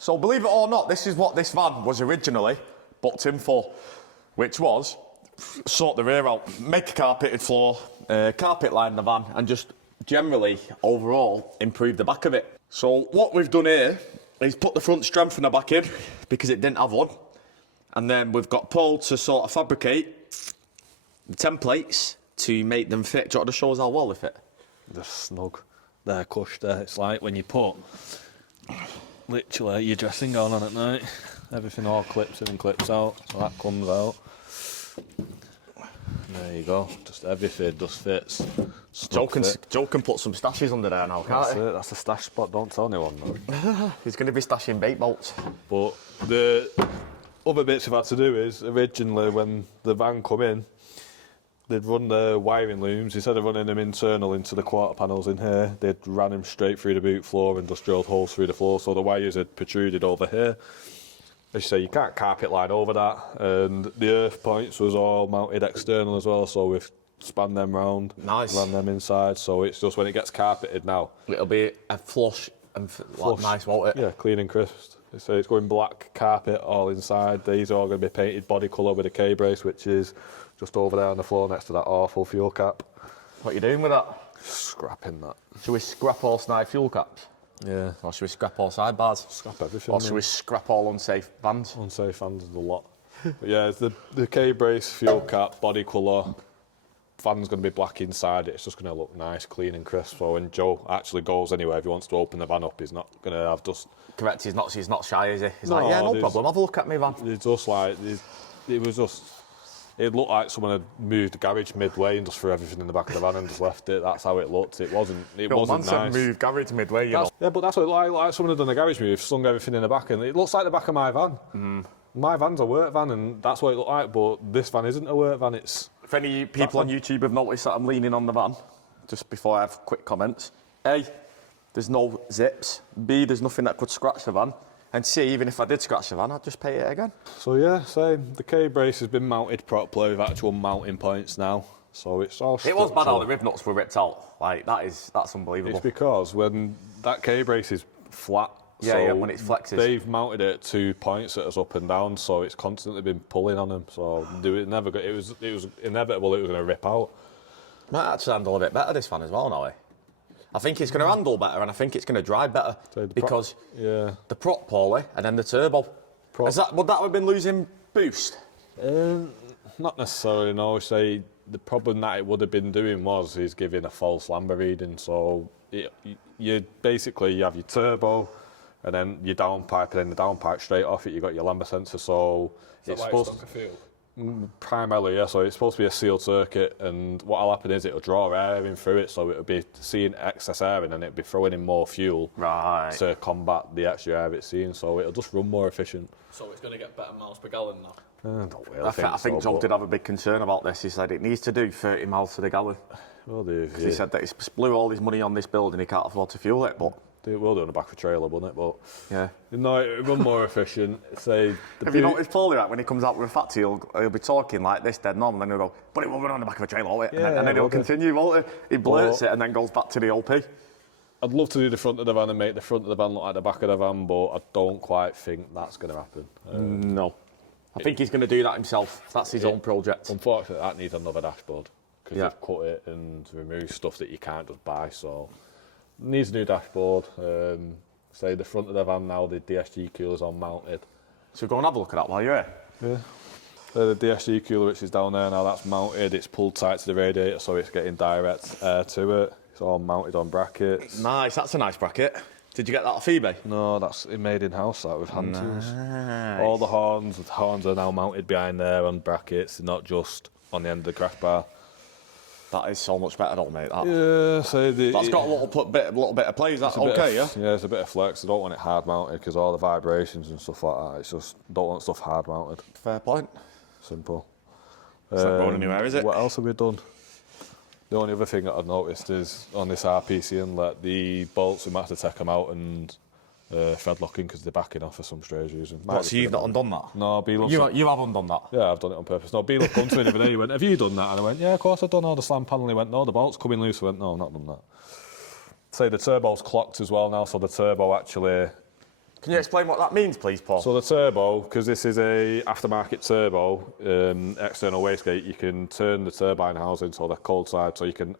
So believe it or not, this is what this van was originally booked in for, which was sort the rear out, make a carpeted floor, carpet line the van, and just generally, overall, improve the back of it. So what we've done here is put the front strengthener back in, because it didn't have one. And then we've got Paul to sort of fabricate the templates to make them fit. Do you want to show us how well they fit? They're snug. They're cushed there. It's like when you put literally your dressing gown on at night. Everything all clips in and clips out, so that comes out. There you go. Just everything just fits. Joe can put some stashes under there now, can't he? That's a stash spot. Don't tell anyone though. He's going to be stashing bait bolts. But the other bits we've had to do is originally when the van come in, they'd run the wiring looms, instead of running them internal into the quarter panels in here, they'd ran them straight through the boot floor and just drilled holes through the floor, so the wires had protruded over here. As you say, you can't carpet line over that, and the earth points was all mounted external as well, so we've spanned them round, nice. Ran them inside, so it's just when it gets carpeted now. It'll be a flush and like, nice, won't it? Yeah, clean and crisp. So it's going black carpet all inside. These are all going to be painted body colour with a K-brace, which is just over there on the floor next to that awful fuel cap. What are you doing with that? Scrapping that. Should we scrap all snide fuel caps? Yeah. Or should we scrap all sidebars? Scrap everything. Or should we scrap all unsafe bands? Unsafe bands is a lot. But yeah, it's the K-brace, fuel cap, body colour. Fan's going to be black inside it. It's just going to look nice, clean and crisp. So when Joe actually goes anywhere, if he wants to open the van up, he's not going to have dust. Correct, he's not shy, is he? He's like, yeah, no problem, have a look at me van. It's just like, it looked like someone had moved the garage midway and just threw everything in the back of the van and just left it. That's how it looked. It wasn't nice. Said move garage midway, you know. Yeah, but that's what it looked like someone had done a garage move, slung everything in the back, and it looks like the back of my van. My van's a work van, and that's what it looked like, but this van isn't a work van, it's... If any people on YouTube have noticed that I'm leaning on the van, just before I have quick comments, A, there's no zips, B, there's nothing that could scratch the van, and C, even if I did scratch the van, I'd just pay it again. So yeah, same. The K-brace has been mounted properly with actual mounting points now, so it's all structural. It was bad how the rib nuts were ripped out. Like, that's unbelievable. It's because when that K-brace is flat, yeah, when it flexes. They've mounted it at 2 points that is up and down, so it's constantly been pulling on them. So it was inevitable it was going to rip out. Might actually handle a bit better this van as well now. I think it's going to handle better, and I think it's going to drive better because the prop poorly and then the turbo. Would that have been losing boost? Not necessarily. No. Say the problem that it would have been doing is giving a false lambda reading. So you have your turbo. And then your downpipe, and then the downpipe straight off it, you've got your lambda sensor. So it's supposed to feel. Primarily, yeah. So it's supposed to be a sealed circuit, and what'll happen is it'll draw air in through it, so it'll be seeing excess air, and then it'll be throwing in more fuel to combat the extra air it's seeing. So it'll just run more efficient. So it's going to get better miles per gallon now. I think Joe did have a big concern about this. He said it needs to do 30 miles to the gallon. Well, because he said that he's blew all his money on this build and he can't afford to fuel it, but. It will do on the back of a trailer, won't it? But yeah, no, it'll run more efficient. Say, have you noticed Paulie, right, when he comes out with a factory, he'll be talking like this, dead normal, and then he'll go, but it will run on the back of a trailer, won't it? And then he'll continue, won't he? He blurts it and then goes back to the OP. I'd love to do the front of the van and make the front of the van look like the back of the van, but I don't quite think that's going to happen. No. I think he's going to do that himself. That's his own project. Unfortunately, that needs another dashboard because they've cut it and removed stuff that you can't just buy, so... Needs a new dashboard. Say the front of the van now, the DSG cooler's on mounted. So go and have a look at that while you're here. Yeah. The DSG cooler, which is down there now, that's mounted. It's pulled tight to the radiator, so it's getting direct air to it. It's all mounted on brackets. Nice, that's a nice bracket. Did you get that off eBay? No, that's made in-house, that with hand tools. All the horns are now mounted behind there on brackets, they're not just on the end of the crash bar. That is so much better, don't mate, that. Yeah, so that's got a little bit of play, is that okay, yeah? Yeah, it's a bit of flex. I don't want it hard mounted because all the vibrations and stuff like that, it's just, don't want stuff hard mounted. Fair point. Simple. It's not going anywhere, is it? What else have we done? The only other thing that I've noticed is on this RPC inlet, the bolts, we might have to take them out and thread locking because they're backing off for some strange reason. So you've not undone that? No, You have undone that? Yeah, I've done it on purpose. No, B-Look come to me the other day, he went, have you done that? And I went, yeah, of course I've done all the slam panel. He went, no, the bolt's coming loose. I went, no, I've not done that. Say the turbo's clocked as well now, so the turbo actually Can you explain what that means, please, Paul? So the turbo, because this is a aftermarket turbo, external wastegate, you can turn the turbine housing so the cold side, so you can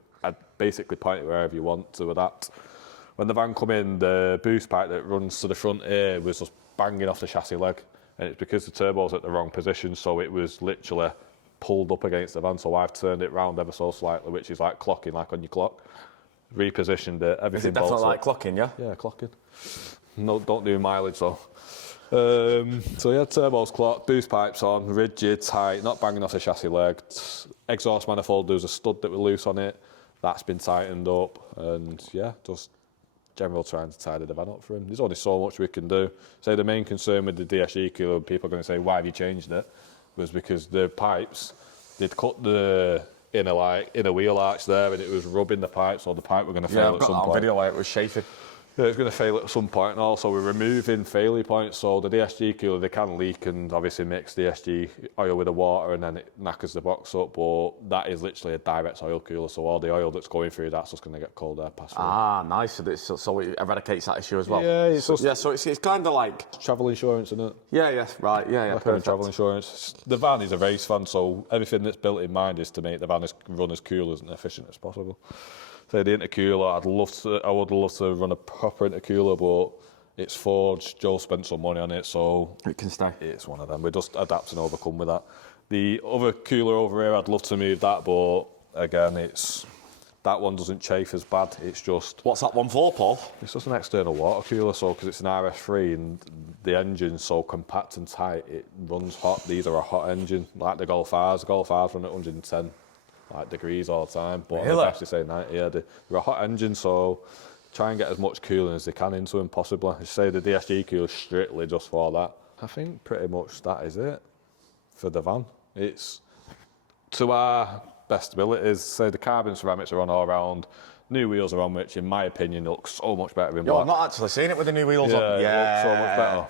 basically point it wherever you want to adapt. When the van come in, the boost pipe that runs to the front here was just banging off the chassis leg, and it's because the turbo's at the wrong position, so it was literally pulled up against the van. So I've turned it round ever so slightly, which is like clocking, like on your clock. Repositioned it, everything. Is it definitely like clocking, yeah? Yeah, clocking. No, don't do mileage though. So yeah, turbo's clocked, boost pipes on, rigid, tight, not banging off the chassis leg. Exhaust manifold, there's a stud that was loose on it. That's been tightened up, and yeah, just general trying to tidy the van up for him. There's only so much we can do. Say the main concern with the DSG cooler, people are going to say, why have you changed it? Was because the pipes, they'd cut the inner wheel arch there, and it was rubbing the pipes, or the pipe were going to fail at some point. Yeah, I've got that on video where it was chafing. Yeah, it's going to fail at some point, and also we're removing failure points, so the DSG cooler, they can leak and obviously mix DSG oil with the water and then it knackers the box up, but that is literally a direct oil cooler, so all the oil that's going through that's just going to get cold air passed through. Ah, nice, so it eradicates that issue as well. Yeah, it's kind of like... Travel insurance, isn't it? Yeah, right, yeah. Like travel insurance. The van is a race van, so everything that's built in mind is to make the van run as cool and efficient as possible. Say the intercooler, I would love to run a proper intercooler, but it's forged. Joe spent some money on it, so it can stay. It's one of them. We just adapt and overcome with that. The other cooler over here, I'd love to move that, but again, that one doesn't chafe as bad. It's just... What's that one for, Paul? It's just an external water cooler, so because it's an RS3 and the engine's so compact and tight, it runs hot. These are a hot engine, like the Golf R's. The Golf R's run at 110. Degrees all the time, but really? I'd actually say 90. Yeah, they're a hot engine, so try and get as much cooling as they can into them possibly. I say the DSG cooler strictly just for that. I think pretty much that is it for the van. It's to our best abilities. Say the carbon ceramics are on all round. New wheels are on, which in my opinion looks so much better in black. I've not actually seen it with the new wheels on. Yeah, it looks so much better.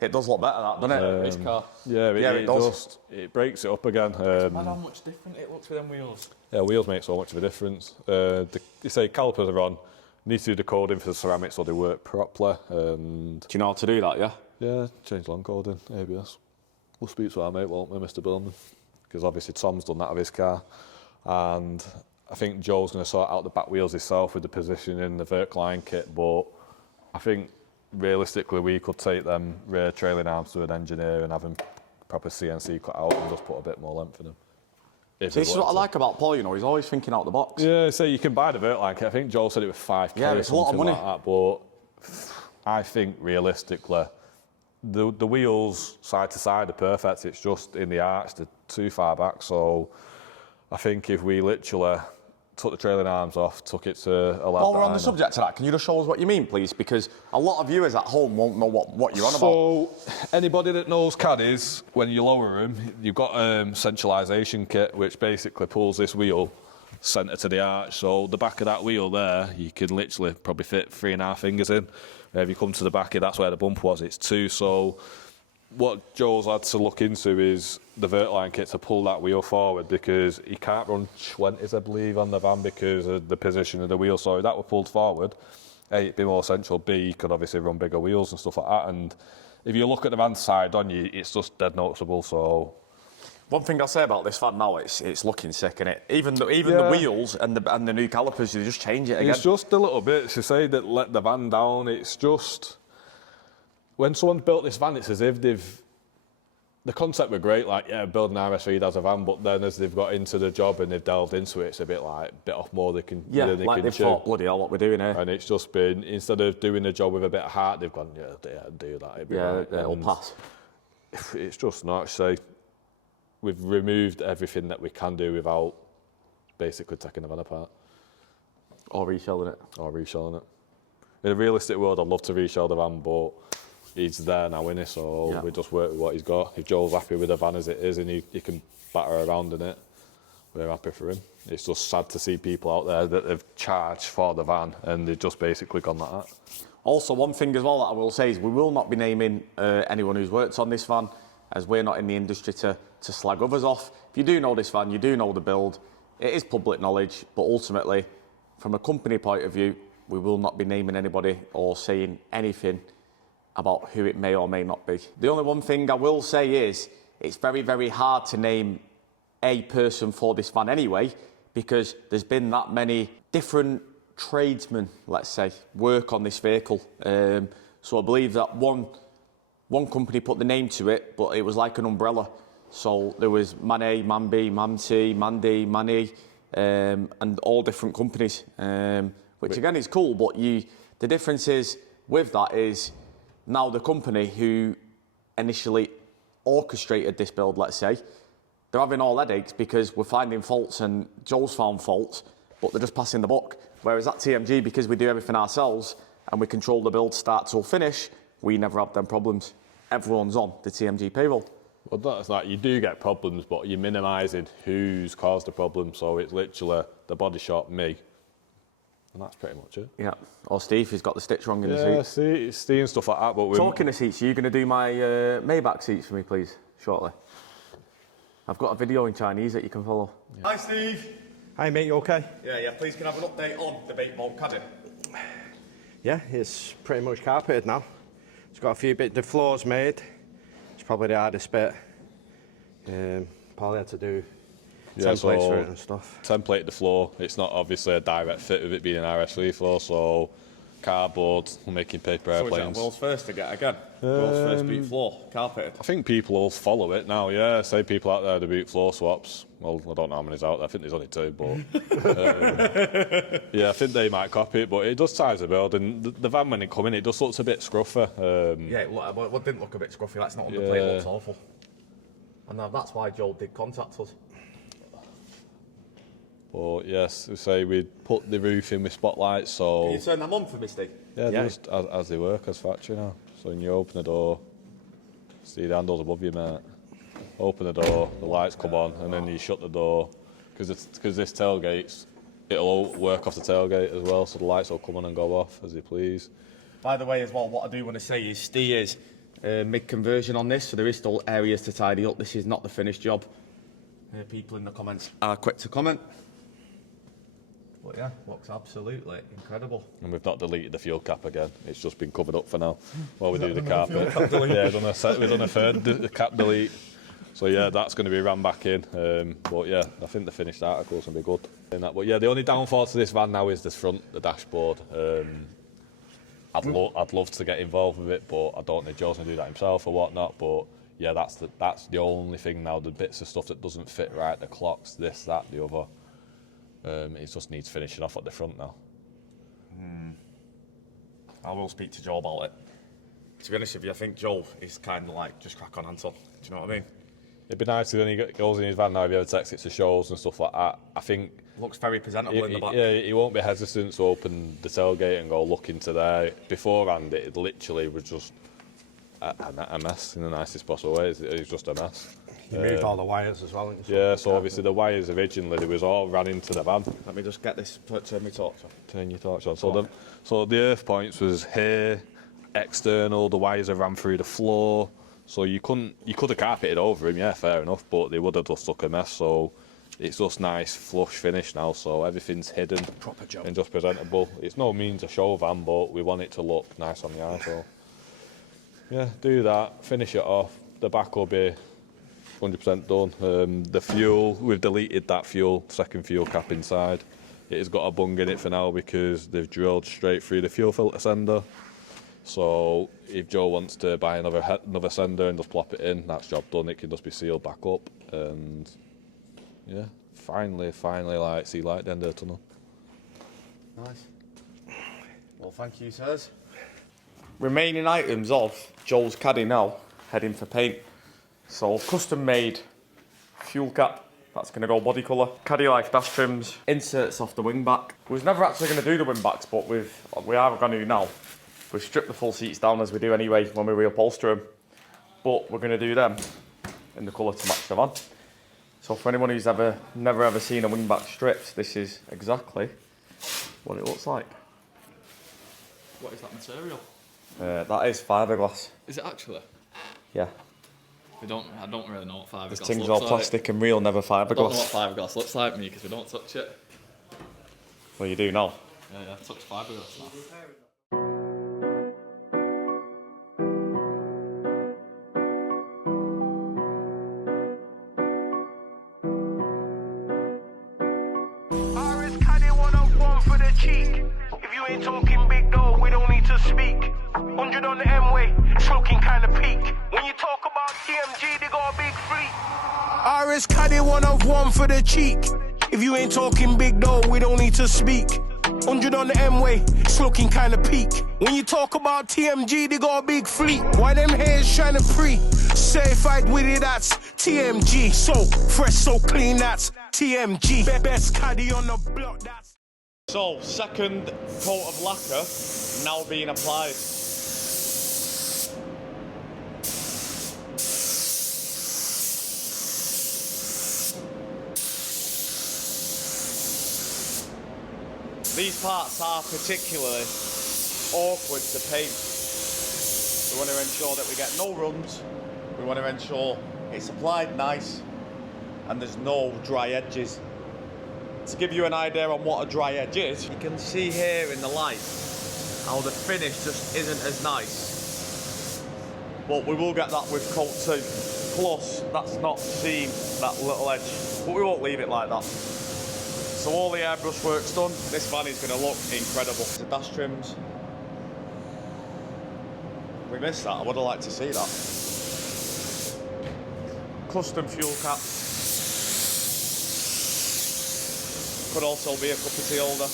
It does look better, that, doesn't it? Race car. Yeah, it does. It breaks it up again. It's mad how much different it looks with them wheels. Yeah, wheels make so much of a difference. You say calipers are on. Need to do the coding for the ceramics so they work properly. Do you know how to do that, yeah? Yeah, change long coding, ABS. We'll speak to our mate, won't we, Mr. Billman? Because obviously Tom's done that of his car. And I think Joe's going to sort out the back wheels himself with the positioning, the vert line kit, but I think realistically, we could take them rear trailing arms to an engineer and have them proper CNC cut out and just put a bit more length in them. This is what I like about Paul, he's always thinking out the box. Yeah, so you can buy the vert line kit. I think Joel said it was 5k. Yeah, it's a lot of money. Like that, but I think realistically, the wheels side to side are perfect. It's just in the arch, they're too far back. So I think if we literally took the trailing arms off, took it to a lab. While we're on the subject of that, can you just show us what you mean, please? Because a lot of viewers at home won't know what you're on about. So, anybody that knows caddies, when you lower them, you've got a centralisation kit, which basically pulls this wheel centre to the arch. So the back of that wheel there, you can literally probably fit 3.5 fingers in. If you come to the back, that's where the bump was, it's 2. So what Joel's had to look into is the vert line kit to pull that wheel forward, because he can't run 20s, I believe, on the van because of the position of the wheel. So if that were pulled forward, A, it'd be more central, B, you could obviously run bigger wheels and stuff like that. And if you look at the van side on you, it's just dead noticeable. So one thing I'll say about this van now, it's looking sick, innit? Even the wheels and the new calipers, you just change it again. It's just a little bit to say that let the van down. It's just when someone's built this van, it's as if the concept were great, like, yeah, building RS3 as a van, but then as they've got into the job and they've delved into it, it's a bit off more they can chew. Like they've thought, bloody hell, what we're doing here. And it's just been, instead of doing the job with a bit of heart, they've gone, do that. It'll pass. It's just not, say, we've removed everything that we can do without basically taking the van apart. Or reshelling it. In a realistic world, I'd love to reshell the van, but he's there now, innit? So we just work with what he's got. If Joel's happy with the van as it is and he can batter around in it, we're happy for him. It's just sad to see people out there that have charged for the van and they've just basically gone like that. Also, one thing as well that I will say is we will not be naming anyone who's worked on this van, as we're not in the industry to slag others off. If you do know this van, you do know the build, it is public knowledge, but ultimately, from a company point of view, we will not be naming anybody or saying anything about who it may or may not be. The only one thing I will say is it's very, very hard to name a person for this van anyway, because there's been that many different tradesmen, let's say, work on this vehicle. So I believe that one company put the name to it, but it was like an umbrella. So there was Man A, Man B, Man C, Man D, Man E, and all different companies, which again is cool, but the difference is with that is now the company who initially orchestrated this build, let's say, they're having all headaches because we're finding faults and Joel's found faults, but they're just passing the buck. Whereas at TMG, because we do everything ourselves and we control the build start till finish, we never have them problems. Everyone's on the TMG payroll. Well, that's like, you do get problems, but you're minimising who's caused the problem. So it's literally the body shop, me, and that's pretty much it. Yeah, or Steve, who's got the stitch wrong in the seat. Yeah, Steve and stuff like that. But Talking of seats, are you going to do my Maybach seats for me, please, shortly? I've got a video in Chinese that you can follow. Yeah. Hi, Steve. Hi mate, you okay? Yeah, please can I have an update on the Volkswagen Caddy? Yeah, it's pretty much carpeted now. It's got a few bits, the floor's made. It's probably the hardest bit. Probably had to do templates for it and stuff. Template the floor. It's not obviously a direct fit with it being an RS3 floor, so cardboard, making paper airplanes. So is that world's first to get again? World's first boot floor, carpeted? I think people will follow it now, yeah. Say people out there to boot floor swaps. Well, I don't know how many's out there. I think there's only 2, but... yeah, I think they might copy it, but it does size the build. And the van, when it come in, it just looks a bit scruffer. Yeah, it didn't look a bit scruffy. That's not on the plate. It looks awful. And that's why Joel did contact us. But yes, we say we put the roof in with spotlights, so... Can you turn them on for me, Steve? Yeah, just as they work as factory now. So when you open the door, see the handles above you, mate. Open the door, the lights come on, and then you shut the door. Because this tailgate's, it'll work off the tailgate as well, so the lights will come on and go off as you please. By the way, as well, what I do want to say is Steve is mid-conversion on this, so there is still areas to tidy up. This is not the finished job. People in the comments are quick to comment. But yeah, looks absolutely incredible. And we've not deleted the fuel cap again. It's just been covered up for now while we do the carpet. Yeah, we've done a third the cap delete. So yeah, that's going to be ran back in. But yeah, I think the finished article's going to be good. But yeah, the only downfall to this van now is the front, the dashboard. I'd love to get involved with it, but I don't know if Joe's going to do that himself or whatnot. But yeah, that's the only thing now. The bits of stuff that doesn't fit right, the clocks, this, that, the other. It just needs finishing off at the front now. I will speak to Joel about it. To be honest with you, I think Joel is kind of like, just crack on, Anton. Do you know what I mean? It'd be nice if when he goes in his van now, if he ever takes it to shows and stuff like that. I think... Looks very presentable in the back. Yeah, he won't be hesitant to open the tailgate and go look into there. Beforehand, it literally was just a mess in the nicest possible way. It was just a mess. You moved all the wires as well. Yeah, so obviously the wires originally, they was all ran into the van. Let me just get this, turn my torch on. Turn your torch on. So the earth points was here, external, the wires have ran through the floor. So you could have carpeted over him, yeah, fair enough, but they would have just looked a mess. So it's just nice, flush finish now, so everything's hidden. Proper job. And just presentable. It's no means a show van, but we want it to look nice on the eye, so... Yeah, do that, finish it off. The back will be 100% done. The fuel, we've deleted that second fuel cap inside. It has got a bung in it for now because they've drilled straight through the fuel filter sender. So if Joe wants to buy another sender and just plop it in, that's job done. It can just be sealed back up, and yeah, finally, like see light at the end of the tunnel. Nice. Well, thank you, sirs. Remaining items of Joel's Caddy now, heading for paint. So custom made fuel cap, that's going to go body colour. Caddy Life dash trims, inserts off the wing back. We was never actually going to do the wing backs, but we are going to now. We've stripped the full seats down as we do anyway when we reupholster them. But we're going to do them in the colour to match the van. So for anyone who's never ever seen a wing back stripped, this is exactly what it looks like. What is that material? That is fiberglass. Is it actually? Yeah. I don't really know what fiberglass This looks thing's all like. plastic and real, never I don't know what fiberglass. fiberglass looks like, me, because we don't touch it. Well, you do now. Yeah, touch fiberglass now. you ain't talking big though, we don't need to speak. 100 on the M-way, it's looking kinda peak. When you talk about TMG, they got a big fleet. RS Caddy, 1 of 1 for the cheek. If you ain't talking big though, we don't need to speak. 100 on the M-way, it's looking kinda peak. When you talk about TMG, they got a big fleet. Why them haters trying to pre? Certified with it, that's TMG. So fresh, so clean, that's TMG. Best caddy on the block, that's... So, second coat of lacquer now being applied. These parts are particularly awkward to paint. We want to ensure that we get no runs. We want to ensure it's applied nice and there's no dry edges. To give you an idea on what a dry edge is, you can see here in the light how the finish just isn't as nice. But we will get that with coat 2. Plus, that's not seen, that little edge. But we won't leave it like that. So all the airbrush work's done. This van is going to look incredible. The dash trims. We missed that. I would have liked to see that. Custom fuel caps. Could also be a cup of tea holder.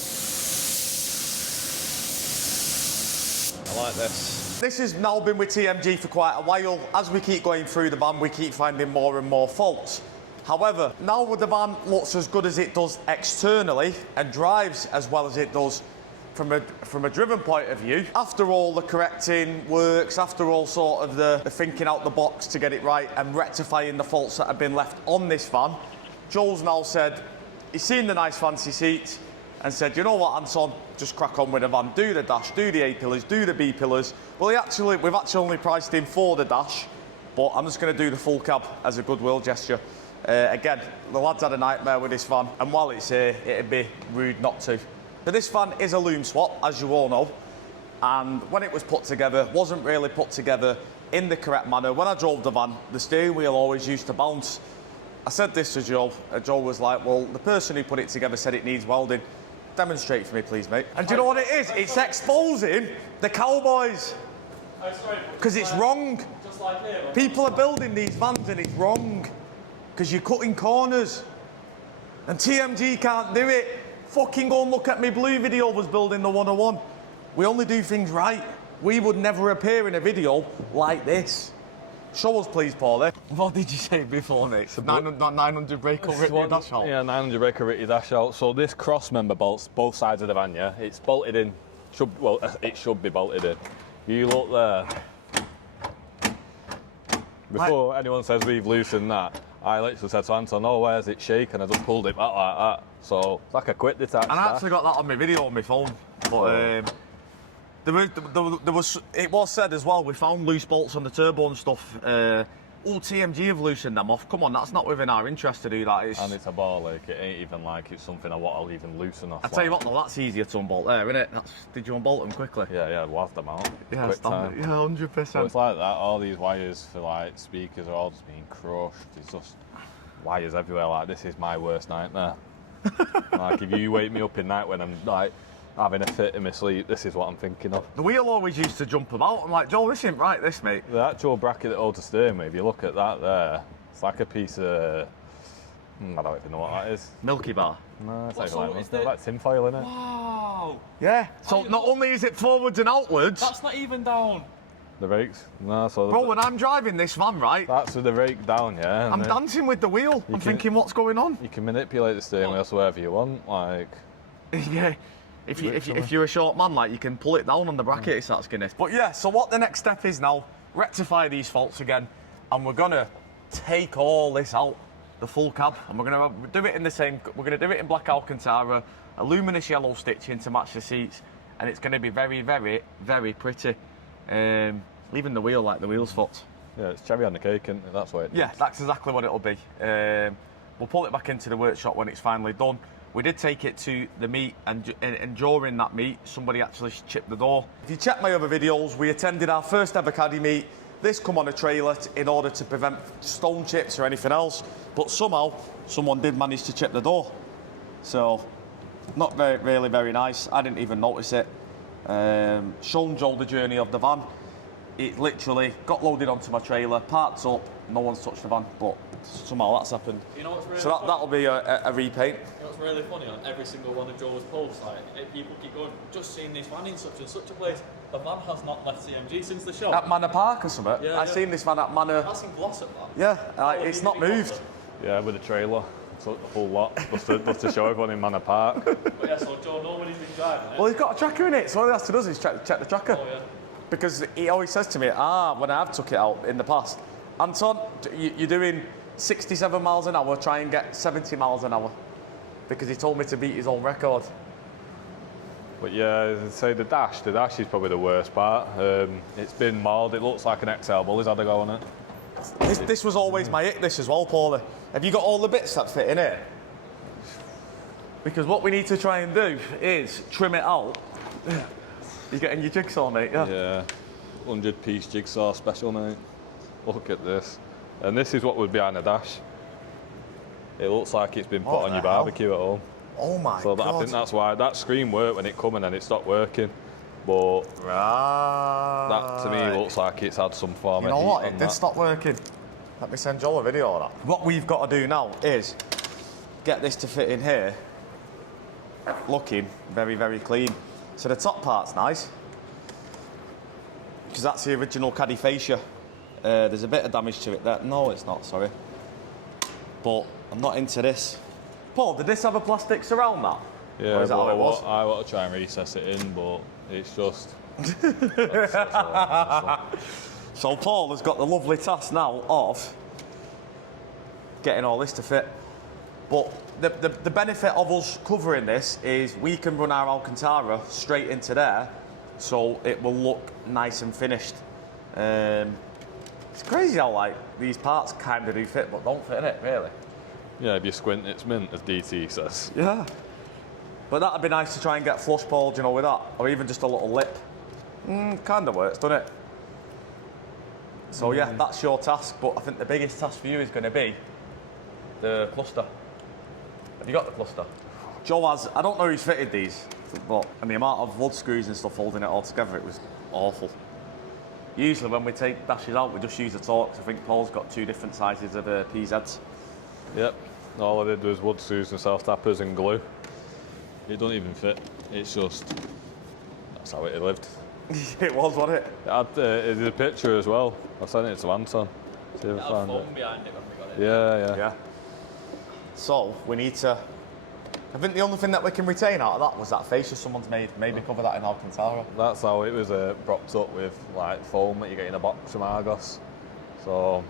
I like this. This has now been with TMG for quite a while. As we keep going through the van, we keep finding more and more faults. However, now the van looks as good as it does externally and drives as well as it does from a driven point of view, after all the correcting works, after all sort of the thinking out the box to get it right and rectifying the faults that have been left on this van, Joel's now said he's seen the nice fancy seats and said, you know what, Anton, just crack on with the van, do the dash, do the A-pillars, do the B-pillars. Well, we've actually only priced him for the dash, but I'm just going to do the full cab as a goodwill gesture. Again, the lads had a nightmare with this van, and while it's here, it'd be rude not to. So this van is a loom swap, as you all know, and when it was put together, wasn't really put together in the correct manner. When I drove the van, the steering wheel always used to bounce. I said this to Joe, and Joe was like, well, the person who put it together said it needs welding. Demonstrate for me, please, mate. And do you know what it is? It's exposing the cowboys. Because it's wrong. Just like here. People are building these vans and it's wrong. Because you're cutting corners. And TMG can't do it. Fucking go and look at me blue video was building the 101. We only do things right. We would never appear in a video like this. Show us, please, Paulie. What did you say before, Nick? 900 brake over at your dash out? Yeah, 900 brake over at your dash out. So this cross member bolts both sides of the van, yeah? It's bolted in. It should be bolted in. You look there. Before anyone says we've loosened that, I literally said to Anton, oh, where's it shaking? I just pulled it back like that. So it's like a quick detach. And I actually got that on my video on my phone. But it was said as well, we found loose bolts on the turbo and stuff. TMG have loosened them off. Come on, that's not within our interest to do that. And it's a ball ache. It ain't even like it's something I want to even loosen off. I tell you what, though, that's easier to unbolt there, isn't it? Did you unbolt them quickly? Yeah, whacked them out. Yeah, quick time. Yeah, 100%. So it's like that. All these wires for like speakers are all just being crushed. It's just wires everywhere. Like, this is my worst nightmare. Like, if you wake me up in night when I'm like having a fit in my sleep, this is what I'm thinking of. The wheel always used to jump about. I'm like, Joel, this ain't right, this, mate. The actual bracket that holds the steering wheel, if you look at that there, it's like a piece of, I don't even know what that is. Milky Bar. No, it's What, like, so it's like tinfoil in it. Wow. Yeah. So not only is it forwards and outwards. That's not even down. The brakes? No, so Bro, when I'm driving this van, right? that's with the rake down, yeah. and I'm then dancing with the wheel. I'm thinking, what's going on? You can manipulate the steering wheel so wherever you want, like. Yeah. If you're a short man, like, you can pull it down on the bracket, it's that skinny. But yeah, so what the next step is now, rectify these faults again, and we're gonna take all this out, the full cab, and we're gonna do it in we're gonna do it in black Alcantara, a luminous yellow stitching to match the seats, and it's gonna be very, very, very pretty. Leaving the wheel like the wheel's foot. Yeah, it's cherry on the cake, isn't it? That's what it is. Yeah, that's exactly what it'll be. We'll pull it back into the workshop when it's finally done. We did take it to the meet, and during that meet, somebody actually chipped the door. If you check my other videos, we attended our first ever Caddy meet. This come on a trailer in order to prevent stone chips or anything else, but somehow someone did manage to chip the door. So, not really very nice. I didn't even notice it. shown Joel the journey of the van. It literally got loaded onto my trailer, parked up, no one's touched the van, but somehow that's happened. You know what's really So that'll be a repaint. You know what's really funny? On every single one of Joel's posts, like, people keep going, just seen this van in such and such a place. The van has not left CMG since the show. At Manor Park or something. Yeah, I yeah. seen this van at Manor. That's in Gloss at that. Yeah, it's not moved. Yeah, with a trailer. So the full lot. Just to show everyone in Manor Park. But yeah, so Joel, nobody's been driving it. Well, he's got a tracker in it, so all he has to do is check the tracker. Oh, yeah. Because he always says to me, when I've took it out in the past, Anton, you're doing 67 miles an hour, try and get 70 miles an hour. Because he told me to beat his own record. But yeah, I'd say the dash is probably the worst part. It's been mauled, it looks like an XL Bully's had a go on it. This was always my ick, this as well, Paulie. Have you got all the bits that fit in here? Because what we need to try and do is trim it out. You're getting your jigsaw, mate, yeah? Yeah, 100-piece jigsaw special, mate. Look at this. And this is what would be behind the dash. It looks like it's been put What on the your hell? barbecue at home. Oh my So God. I think that's why that screen worked when it come in and it stopped working. But Right. that to me looks like it's had some form You of know heat what? on It did that. stop working. Let me send Joel a video of that. What we've got to do now is get this to fit in here, looking very, very clean. So the top part's nice, because that's the original Caddy fascia. There's a bit of damage to it there. No, it's not, sorry. But I'm not into this. Paul, did this have a plastic surround that? Yeah, Or is that but how it was? I want to try and recess it in, but it's just... So Paul has got the lovely task now of getting all this to fit. But the benefit of us covering this is we can run our Alcantara straight into there, so it will look nice and finished. It's crazy how like these parts kind of do fit, but don't fit in it really. Yeah, if you squint, it's mint, as DT says. Yeah. But that'd be nice to try and get flush Paul, you know, with that, or even just a little lip. Kind of works, doesn't it? So yeah, that's your task. But I think the biggest task for you is going to be the cluster. Have you got the cluster? Joe has. I don't know who's fitted these, but and the amount of wood screws and stuff holding it all together, it was awful. Usually when we take dashes out, we just use the Torx. I think Paul's got 2 different sizes of PZs. Yep. All I did was wood screws and self-tappers and glue. It don't even fit. It's just... That's how it lived. It was, wasn't it? It did a picture as well. I sent it to Anton. See if I It had found it. foam behind it when we got it. Yeah. Yeah. So we need to. I think the only thing that we can retain out of that was that fascia someone's made. Maybe cover that in Alcantara. That's how it was propped up with like foam that you get in a box from Argos. So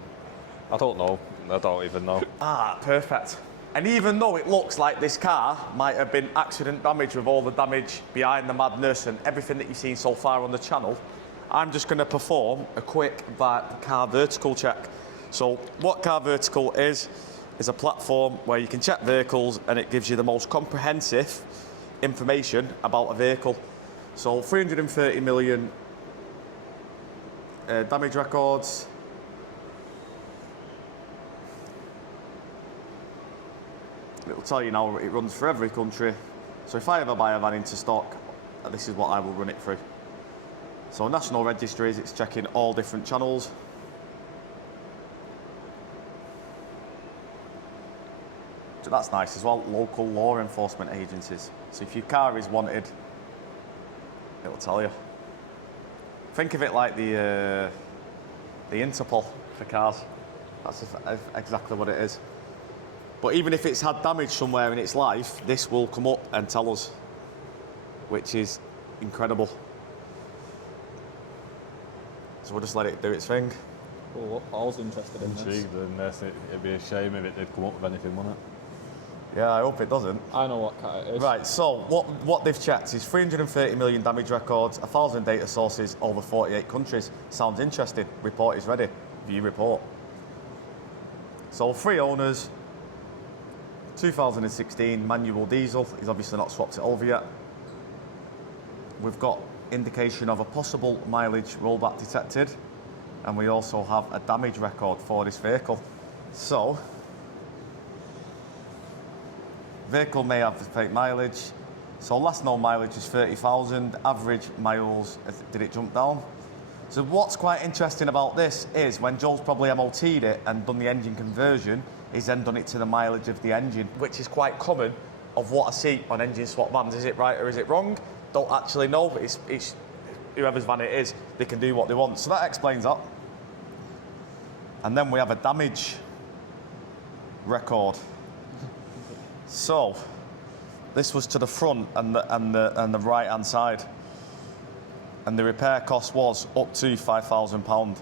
I don't know. I don't even know. Ah, perfect. And even though it looks like this car might have been accident damage with all the damage behind the madness and everything that you've seen so far on the channel, I'm just going to perform a quick car vertical check. So what car vertical is a platform where you can check vehicles and it gives you the most comprehensive information about a vehicle. So 330 million damage records. It'll tell you now it runs for every country. So if I ever buy a van into stock, this is what I will run it through. So national registries, it's checking all different channels. So that's nice as well, local law enforcement agencies. So if your car is wanted, it'll tell you. Think of it like the Interpol for cars. That's exactly what it is. But even if it's had damage somewhere in its life, this will come up and tell us, which is incredible. So we'll just let it do its thing. Well, I was interested in this. Intrigued in this. It'd be a shame if it did come up with anything, wouldn't it? Yeah, I hope it doesn't. I know what car it is. Right, so what they've checked is 330 million damage records, 1,000 data sources, over 48 countries. Sounds interesting. Report is ready. View report. So 3 owners, 2016 manual diesel. He's obviously not swapped it over yet. We've got indication of a possible mileage rollback detected, and we also have a damage record for this vehicle. So, vehicle may have fake mileage. So last known mileage is 30,000, average miles, did it jump down? So what's quite interesting about this is when Joel's probably MOT'd it and done the engine conversion, he's then done it to the mileage of the engine, which is quite common of what I see on engine swap vans. Is it right or is it wrong? Don't actually know, but it's whoever's van it is, they can do what they want. So that explains that. And then we have a damage record. So this was to the front and the right hand side, and the repair cost was up to £5,000.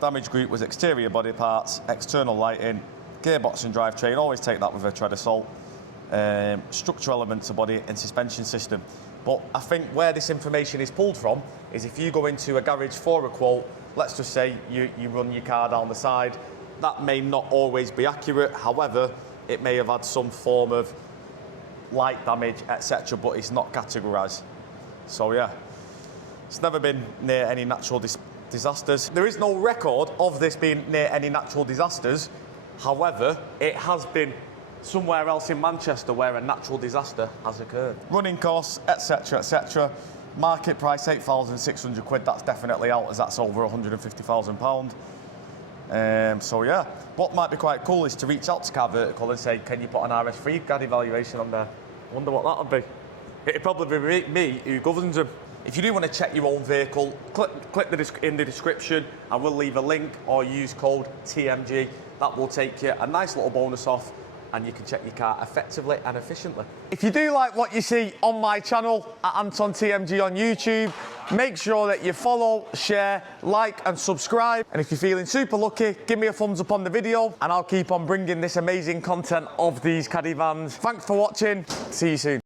Damage group was exterior body parts, external lighting, gearbox and drivetrain. Always take that with a tread of salt. Structural elements of body and suspension system. But I think where this information is pulled from is if you go into a garage for a quote, let's just say you run your car down the side, that may not always be accurate. However, it may have had some form of light damage, etc., but it's not categorised. So yeah, it's never been near any natural disasters. There is no record of this being near any natural disasters. However, it has been somewhere else in Manchester where a natural disaster has occurred. Running costs, etc., etc. Market price £8,600. That's definitely out, as that's over £150,000. So yeah, what might be quite cool is to reach out to Car Vertical and say, can you put an RS3 Caddy valuation on there? I wonder what that would be. It'd probably be me who governs them. If you do want to check your own vehicle, click in the description. I will leave a link, or use code TMG. That will take you a nice little bonus off, and you can check your car effectively and efficiently. If you do like what you see on my channel at Anton TMG on YouTube, make sure that you follow, share, like and subscribe. And if you're feeling super lucky, give me a thumbs up on the video and I'll keep on bringing this amazing content of these Caddy vans. Thanks for watching. See you soon.